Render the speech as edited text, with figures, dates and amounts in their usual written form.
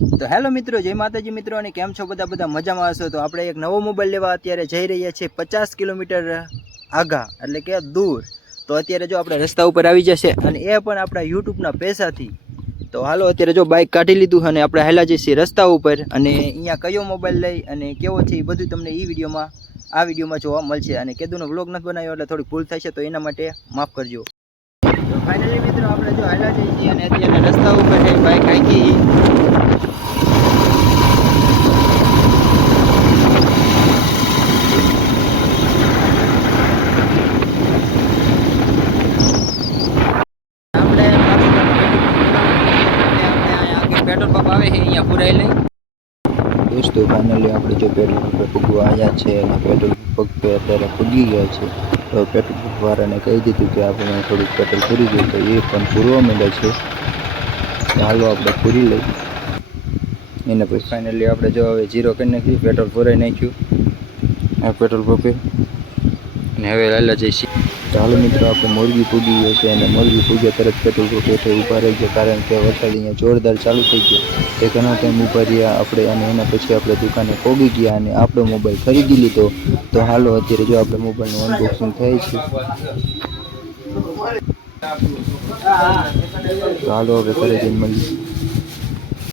તો હેલો મિત્રો, જય માતાજી મિત્રો, અને કેમ છો બધા મજામાં હશો? તો આપણે એક નવો મોબાઈલ લેવા અત્યારે જઈ રહ્યા છીએ 50 કિલોમીટર આઘા, એટલે કે દૂર. તો અત્યારે જો આપણે રસ્તા ઉપર આવી જશે, અને એ પણ આપણા યુટ્યુબના પૈસાથી. તો હાલો અત્યારે જો બાઇક કાઢી લીધું અને આપણે હાલા જઈશું રસ્તા ઉપર, અને અહીંયા કયો મોબાઈલ લઈ અને કેવો છે એ બધું તમને આ વિડીયોમાં જોવા મળશે. અને કેદુનો વ્લોગ નથી બનાવ્યો એટલે થોડી ભૂલ થાય છે, તો એના માટે માફ કરજો. તો ફાઇનલી મિત્રો આપણે જો હાલા જઈએ છીએ અને અત્યારે રસ્તા ઉપર છે બાઇક હાંકી. पेट्रोल पंप आवे है यहाँ पुराई लई दोस्तों। फाइनली આપણે જો પેટ્રોલ પંપ પૂગવા આવ્યા છે અને પેટ્રોલ પંપ पे અત્યારે પૂગી ગયા છે। તો પેટ્રોલ પંપ વાળાને કહી દીધું કે આપણે થોડુંક પેટ્રોલ પૂરી ગયું, તો એ પણ પૂરવા માંડ્યા છે। હાલો આપણે પૂરી લઈ એને પછી ફાઇનલી આપણે જો હવે જીરો કરી નાખ્યું, પેટ્રોલ પૂરાઈ નાખ્યું આ પેટ્રોલ પંપે, અને હવે લાલા જઈશું। તો હાલો મિત્રો, આપણે મોરબી પૂગી ગયો છે અને મોરબી પૂગ્યા તરત પેટ્રોલ પંપ હેઠે ઊભા રહી ગયા, કારણ કે વરસાદ અહીંયા જોરદાર ચાલુ થઈ ગયો। તે ઘણા ટાઈમ ઊભા રહ્યા આપણે, અને એના પછી આપણે દુકાને પહોંચી ગયા અને આપણો મોબાઈલ ખરીદી લીધો। તો હાલો અત્યારે જો આપણે મોબાઈલનું અનબોક્સિંગ થાય છે, તો હાલો હવે ઘરે જઈને મળીએ।